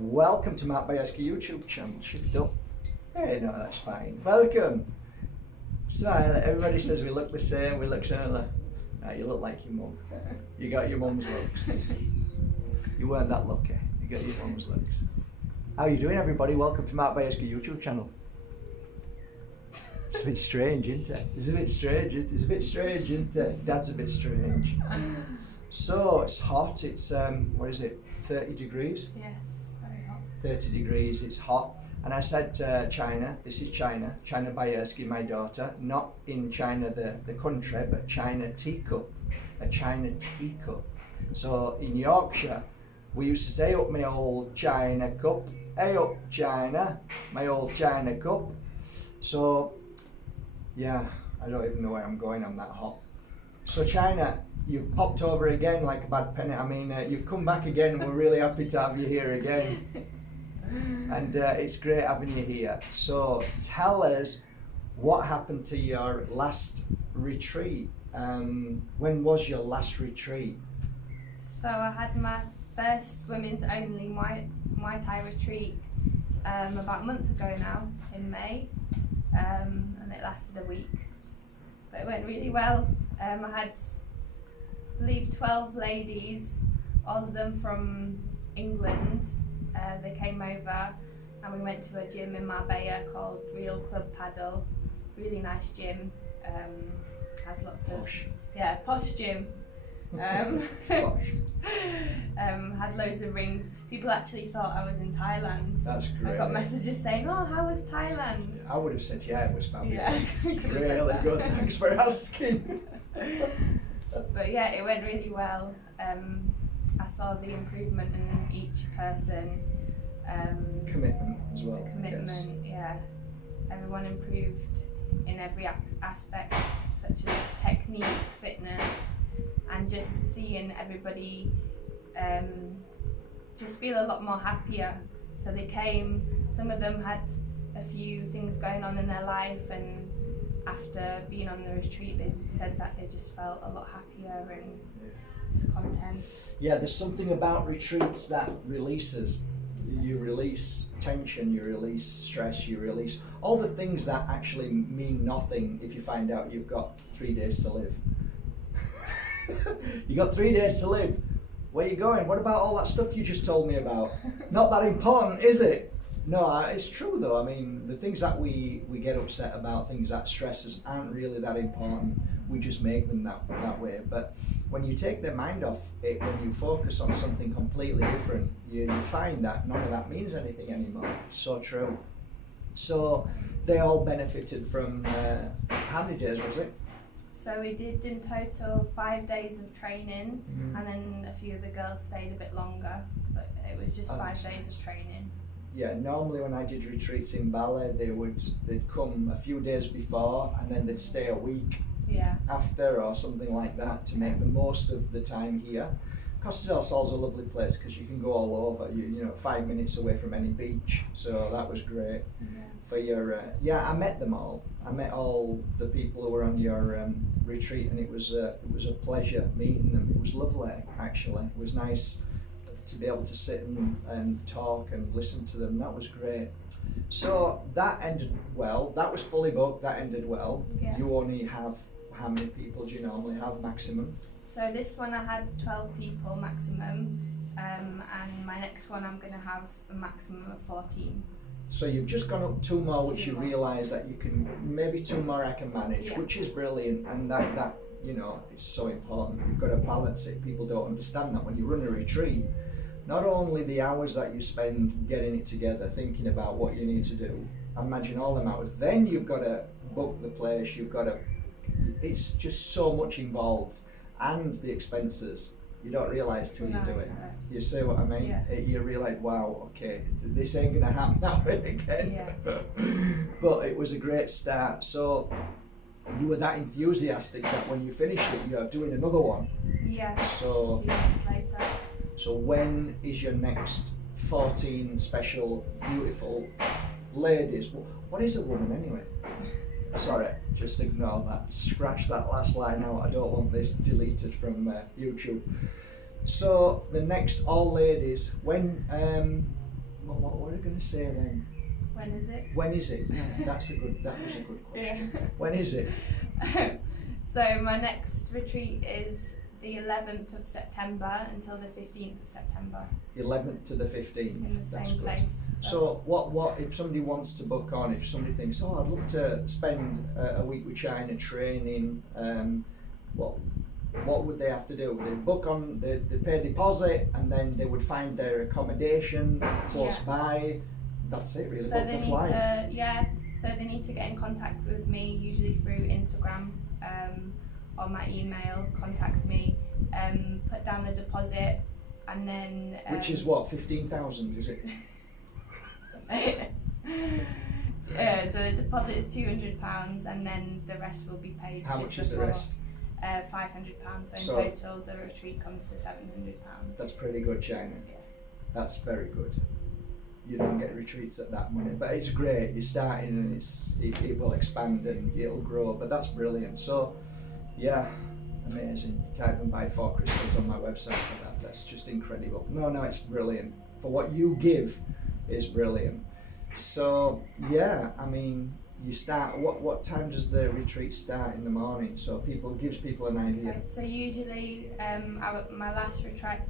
Welcome to Bajerski YouTube channel. Shift up. Hey, no, that's fine. Welcome. Smile. Everybody says we look the same. We look similar. You look like your mum. You got your mum's looks. You weren't that lucky. You got your mum's looks. How you doing, everybody? Welcome to Bajerski YouTube channel. It's a bit strange, isn't it? It's a bit strange. It's a bit strange, isn't it? Dad's a bit strange. So it's hot. It's what is it? 30 degrees. Yes, very hot. 30 degrees. It's hot. And I said to China, this is China, Chinabajerski, my daughter, not in China the country, but China teacup, a China teacup. So in Yorkshire, we used to say, up my old China cup, hey up China, my old China cup. So yeah, I don't even know where I'm going, I'm that hot. So China, you've popped over again like a bad penny. I mean, you've come back again and we're really happy to have you here again. And it's great having you here. So tell us what happened to your last retreat. When was your last retreat? So I had my first women's only Muay Thai retreat about a month ago now, in May, and it lasted a week. But it went really well. I had, I believe, 12 ladies, all of them from England. They came over and we went to a gym in Marbella called Real Club Paddle. Really nice gym. Has lots of posh gym. Posh. Had loads of rings. People actually thought I was in Thailand. That's great. I got messages saying, "Oh, how was Thailand?" I would have said, yeah, it was fabulous. Yeah. Really good. Thanks for asking. But yeah, it went really well. I saw the improvement in each person. Commitment as well. The commitment, yeah. Everyone improved in every aspect, such as technique, fitness, and just seeing everybody just feel a lot more happier. So they came, some of them had a few things going on in their life, and after being on the retreat they said that they just felt a lot happier and just content. Yeah, there's something about retreats that releases. You release tension, you release stress, you release all the things that actually mean nothing if you find out you've got 3 days to live. You got 3 days to live. Where are you going? What about all that stuff you just told me about? Not that important, is it? No, it's true though. I mean, the things that we get upset about, things that stress us, aren't really that important. We just make them that way. But when you take their mind off it, when you focus on something completely different, you find that none of that means anything anymore. It's so true. So they all benefited from, how many days was it? So we did in total 5 days of training, and then a few of the girls stayed a bit longer, but it was just 5 days of training. Yeah, normally when I did retreats in ballet, they'd come a few days before and then they'd stay a week after or something like that to make the most of the time here. Costa del Sol's a lovely place because you can go all over. You know, 5 minutes away from any beach, so that was great. For your I met them all. I met all the people who were on your retreat, and it was a pleasure meeting them. It was lovely, actually. It was nice to be able to sit and talk and listen to them. That was great. So that ended well. That was fully booked. That ended well. Yeah. You only have, how many people do you normally have maximum? So this one I had 12 people maximum, and my next one I'm going to have a maximum of 14. So you've just gone up 2 more, which you realise that you can, maybe 2 more I can manage, which is brilliant, and that you know, is so important. You've got to balance it. People don't understand that when you run a retreat. Not only the hours that you spend getting it together, thinking about what you need to do, imagine all them hours, then you've got to book the place, you've got to, it's just so much involved, and the expenses, you don't realise till you do it. You see what I mean? Yeah. You realise, wow, okay, this ain't going to happen that way again. Yeah. But it was a great start. So you were that enthusiastic that when you finished it, you're doing another one. Yeah. So 3 months later. So when is your next 14 special, beautiful ladies? What is a woman anyway? Sorry, just ignore that. Scratch that last line out. I don't want this deleted from YouTube. So the next all ladies, when What are you going to say then? When is it? When is it? Yeah, that was a good question. Yeah. When is it? So my next retreat is the 11th of September until the 15th of September. 11th to the 15th. In the same place. So what if somebody wants to book on? If somebody thinks, oh, I'd love to spend a week with China training, what would they have to do? They book on, they pay a deposit, and then they would find their accommodation close by. That's it, really. So book they the need flight. so they need to get in contact with me, usually through Instagram, or my email. Contact me, put down the deposit, and then. Which is what, 15,000? Is it? So the deposit is £200, and then the rest will be paid. How much is the rest? £500. So in total, the retreat comes to £700. That's pretty good, China. Yeah. That's very good. You don't get retreats at that money, but it's great. You're starting, and it will expand and it'll grow. But that's brilliant. So, yeah, amazing. You can't even buy 4 crystals on my website for that. That's just incredible. No, it's brilliant. For what you give, is brilliant. So, yeah, I mean, you start. What time does the retreat start in the morning? So gives people an idea. Okay. So usually, my last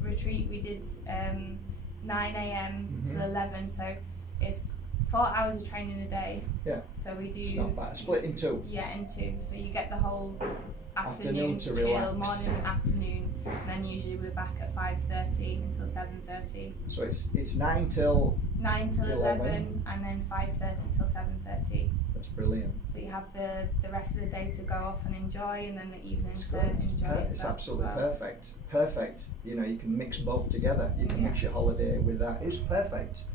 retreat we did 9 a.m. to 11. So it's 4 hours of training a day. Yeah. So we do. It's not bad. Split in 2. Yeah, in 2. So you get the whole Afternoon to chill, relax. morning and afternoon. And then usually we're back at 5:30 until 7:30. So it's 9 till 9 till 11, and then 5:30 till 7:30. That's brilliant. So you have the rest of the day to go off and enjoy, and then the evening It's to great. enjoy it. It's absolutely as well. perfect. You know, you can mix both together. You can Yeah. mix your holiday with that. It's perfect.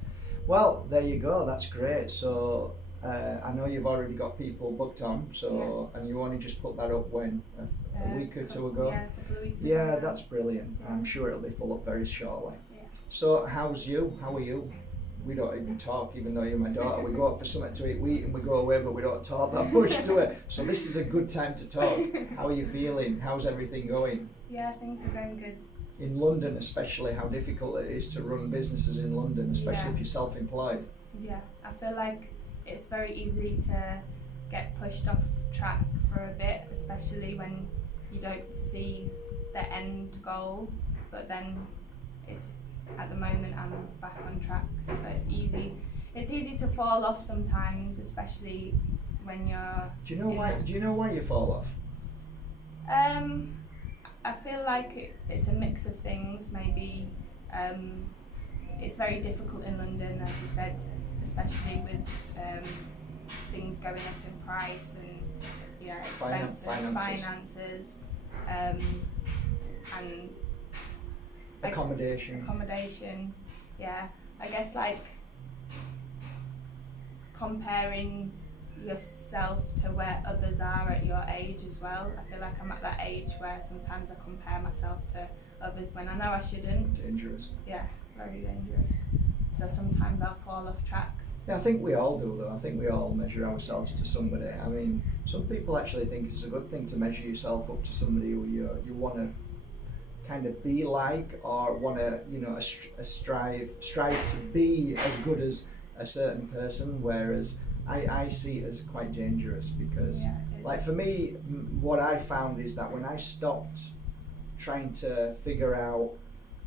Well, there you go. That's great. So I know you've already got people booked on. So and you only just put that up when a week or 2 ago. Yeah, a couple of weeks ago. Yeah, that's brilliant. I'm sure it'll be full up very shortly. Yeah. So how's you? How are you? We don't even talk, even though you're my daughter. We go out for something to eat, we eat and we go away, but we don't talk that much, do we? So this is a good time to talk. How are you feeling? How's everything going? Yeah, things are going good. In London especially, how difficult it is to run businesses in London, especially if you're self-employed. Yeah, I feel like it's very easy to get pushed off track for a bit, especially when you don't see the end goal, but then at the moment I'm back on track, so it's easy to fall off sometimes, especially when you're. Do you know why you fall off? I feel like it's a mix of things. Maybe it's very difficult in London, as you said, especially with things going up in price and expenses, finances, and accommodation. Yeah, I guess like comparing yourself to where others are at your age as well. I feel like I'm at that age where sometimes I compare myself to others when I know I shouldn't. Dangerous. Yeah, very dangerous. So sometimes I'll fall off track. Yeah, I think we all do though. I think we all measure ourselves to somebody. I mean, some people actually think it's a good thing to measure yourself up to somebody who you want to kind of be like, or want to strive to be as good as a certain person, whereas I see it as quite dangerous because like for me, what I found is that when I stopped trying to figure out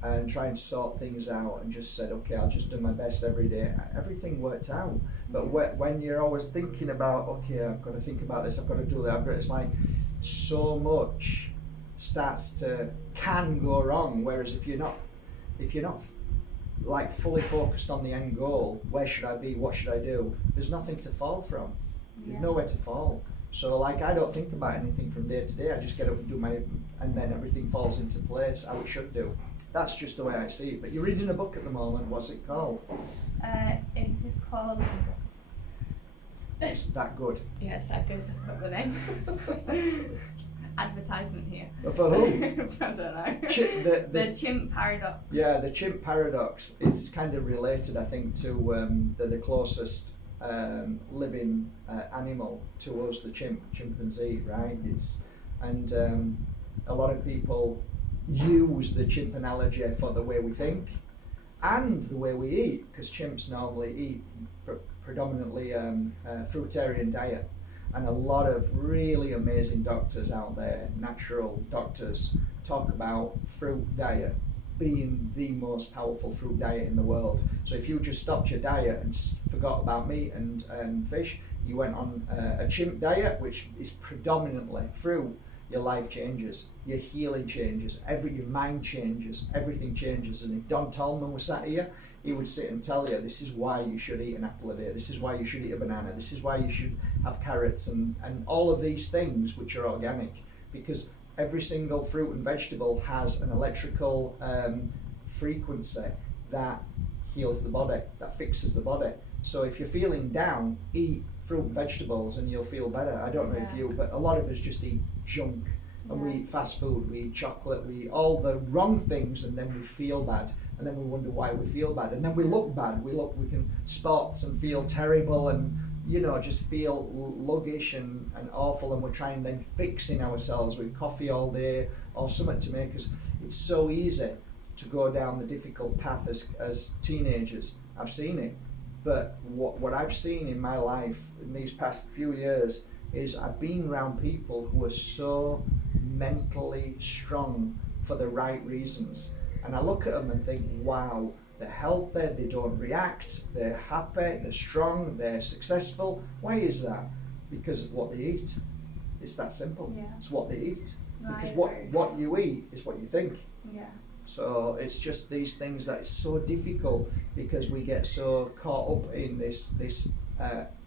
and try and sort things out and just said, okay, I'll just do my best every day, everything worked out. But when you're always thinking about, okay, I've got to think about this, I've got to do that, it's like so much can go wrong. Whereas if you're not like fully focused on the end goal, where should I be, what should I do, there's nothing to fall from. There's nowhere to fall. So like I don't think about anything from day to day. I just get up and do and then everything falls into place how it should do. That's just the way I see it. But you're reading a book at the moment. What's it called? It is called. It's that good. Yes, I think I forgot the name. Advertisement here. For who? I don't know. The Chimp Paradox. Yeah, the Chimp Paradox. It's kind of related, I think, to the closest living animal to us, the chimpanzee, right? A lot of people use the chimp analogy for the way we think, and the way we eat, because chimps normally eat predominantly fruitarian diet, and a lot of really amazing doctors out there, natural doctors, talk about fruit diet being the most powerful fruit diet in the world. So if you just stopped your diet and forgot about meat and fish, you went on a chimp diet, which is predominantly fruit, your life changes, your healing changes, your mind changes, everything changes. And if Don Tolman was sat here, he would sit and tell you, this is why you should eat an apple a day, this is why you should eat a banana, this is why you should have carrots and all of these things which are organic, because every single fruit and vegetable has an electrical frequency that heals the body, that fixes the body. So if you're feeling down, eat fruit and vegetables and you'll feel better. I don't know if you, but a lot of us just eat junk, and we eat fast food, we eat chocolate, we eat all the wrong things, and then we feel bad, and then we wonder why we feel bad, and then we look bad. We can spots and feel terrible, and just feel luggish and awful, and we're trying then fixing ourselves with coffee all day or something to make us. It's so easy to go down the difficult path as teenagers. I've seen it, but what I've seen in my life in these past few years is I've been around people who are so mentally strong for the right reasons, and I look at them and think, wow, they're healthy, they don't react, they're happy, they're strong, they're successful. Why is that? Because of what they eat. It's that simple. Yeah. It's what they eat. Because what you eat is what you think. Yeah. So it's just these things that is so difficult, because we get so caught up in this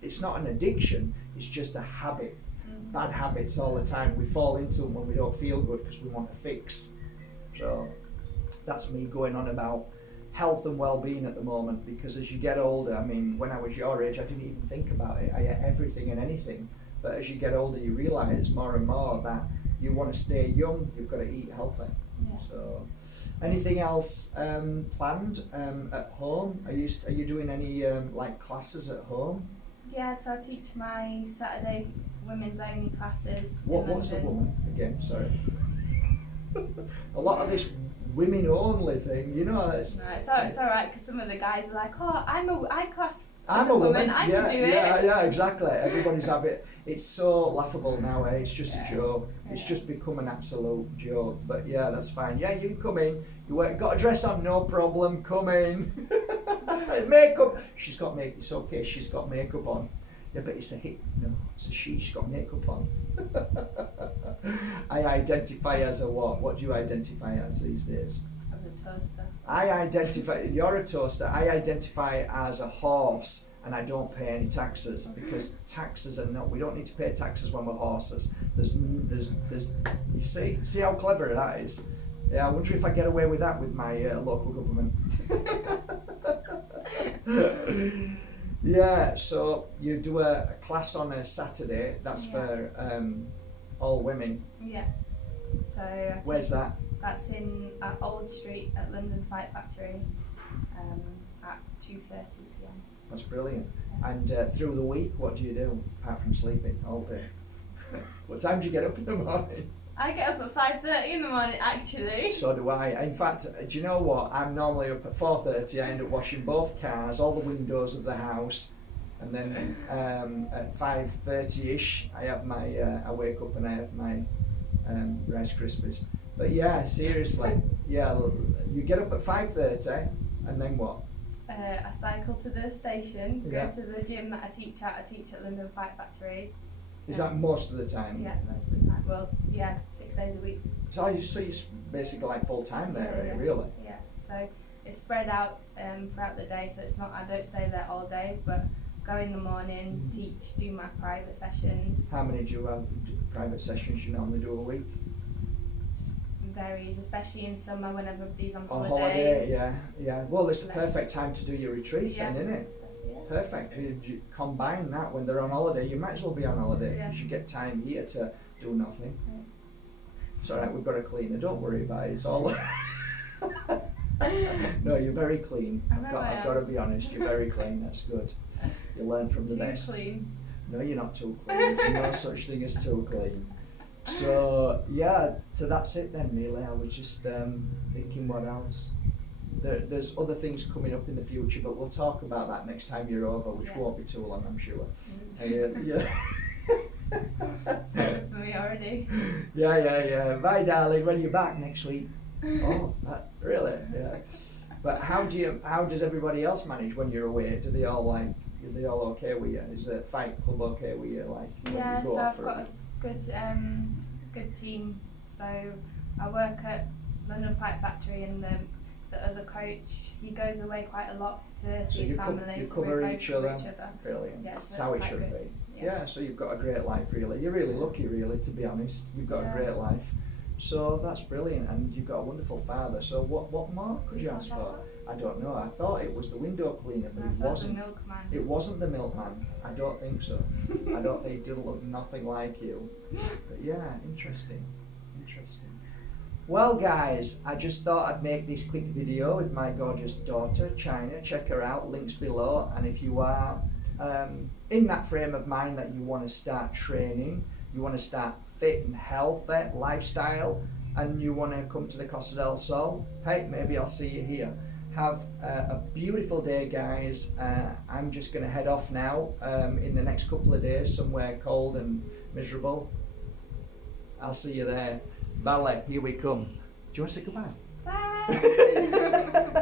it's not an addiction, it's just a habit. Bad habits all the time. We fall into them when we don't feel good because we want to fix. So that's me going on about health and well-being at the moment, because as you get older, I mean, when I was your age, I didn't even think about it. I ate everything and anything. But as you get older, you realise more and more that you want to stay young, you've got to eat healthy. Yeah. So, anything else planned at home? Are you doing any like classes at home? Yeah, so I teach my Saturday women's only classes. What's a woman again? Sorry. A lot of this women only thing, it's... No, it's all right, because some of the guys are like, oh, I'm a woman, I can do it. Yeah, exactly. Everybody's have it. It's so laughable now, eh? It's just a joke. It's just become an absolute joke. But yeah, that's fine. Yeah, you can come in. Got a dress on, no problem. Come in. Makeup. She's got makeup. It's okay. She's got makeup on. Yeah, but it's a he. No, it's a she. She's got makeup on. I identify as a what? What do you identify as these days? As a toaster. You're a toaster. I identify as a horse, and I don't pay any taxes, because taxes are we don't need to pay taxes when we're horses. There's you see how clever that is? Yeah, I wonder if I get away with that with my local government. Yeah, so you do a class on a Saturday, that's for all women. Yeah. So where's that? That's in Old Street at London Fight Factory at 2:30 p.m. That's brilliant. Yeah. And through the week, what do you do apart from sleeping all day? What time do you get up in the morning? I get up at 5:30 in the morning, actually. So do I. In fact, do you know what? I'm normally up at 4:30. I end up washing both cars, all the windows of the house, and then at 5:30ish, I have my. I wake up and I have my Rice Krispies. But yeah, seriously, yeah, you get up at 5:30, and then what? I cycle to the station, go to the gym that I teach at. I teach at London Fight Factory. Is that most of the time? Yeah, most of the time. Well, yeah, 6 days a week. So you're basically like full time there, really? Yeah. So it's spread out throughout the day. So it's not. I don't stay there all day, but go in the morning, teach, do my private sessions. How many do you have private sessions you normally do a week? Just varies, especially in summer when everybody's on holiday. On holiday, yeah. Well, it's the perfect time to do your retreats then, isn't it? Perfect. You combine that when they're on holiday. You might as well be on holiday because you get time here to do nothing. Yeah. It's all right. We've got a cleaner. Don't worry about it. It's all. No, you're very clean. I've got to be honest. You're very clean. That's good. You learn from the best. Too clean. No, you're not too clean. There's no such thing as too clean. So yeah, so that's it then. Really, I was just thinking what else. there's other things coming up in the future, but we'll talk about that next time you're over, which won't be too long, I'm sure. Yeah. For me already. Yeah. Bye, darling. When you're back next week. Oh, really? Yeah. But how does everybody else manage when you're away? Are they all okay with you? Is the fight club okay with you? Like when Yeah, you go so off I've for got a good team. So I work at London Fight Factory, and the other coach, he goes away quite a lot to see his family. You so cover we each other. Brilliant. Yeah, so that's how it quite should good. be. Yeah, so you've got a great life, really. You're really lucky, really, to be honest. You've got a great life. So that's brilliant, and you've got a wonderful father. So what more could you ask for? I don't know. I thought it was the window cleaner, but it wasn't. The milkman. It wasn't the milkman. I don't think so. I don't think he did look nothing like you. But yeah, interesting. Well, guys, I just thought I'd make this quick video with my gorgeous daughter, China. Check her out, links below. And if you are in that frame of mind that you want to start training, you want to start fit and healthy lifestyle, and you want to come to the Costa del Sol, hey, maybe I'll see you here. Have a beautiful day, guys. I'm just going to head off now in the next couple of days, somewhere cold and miserable. I'll see you there. Vale, here we come. Do you want to say goodbye? Bye.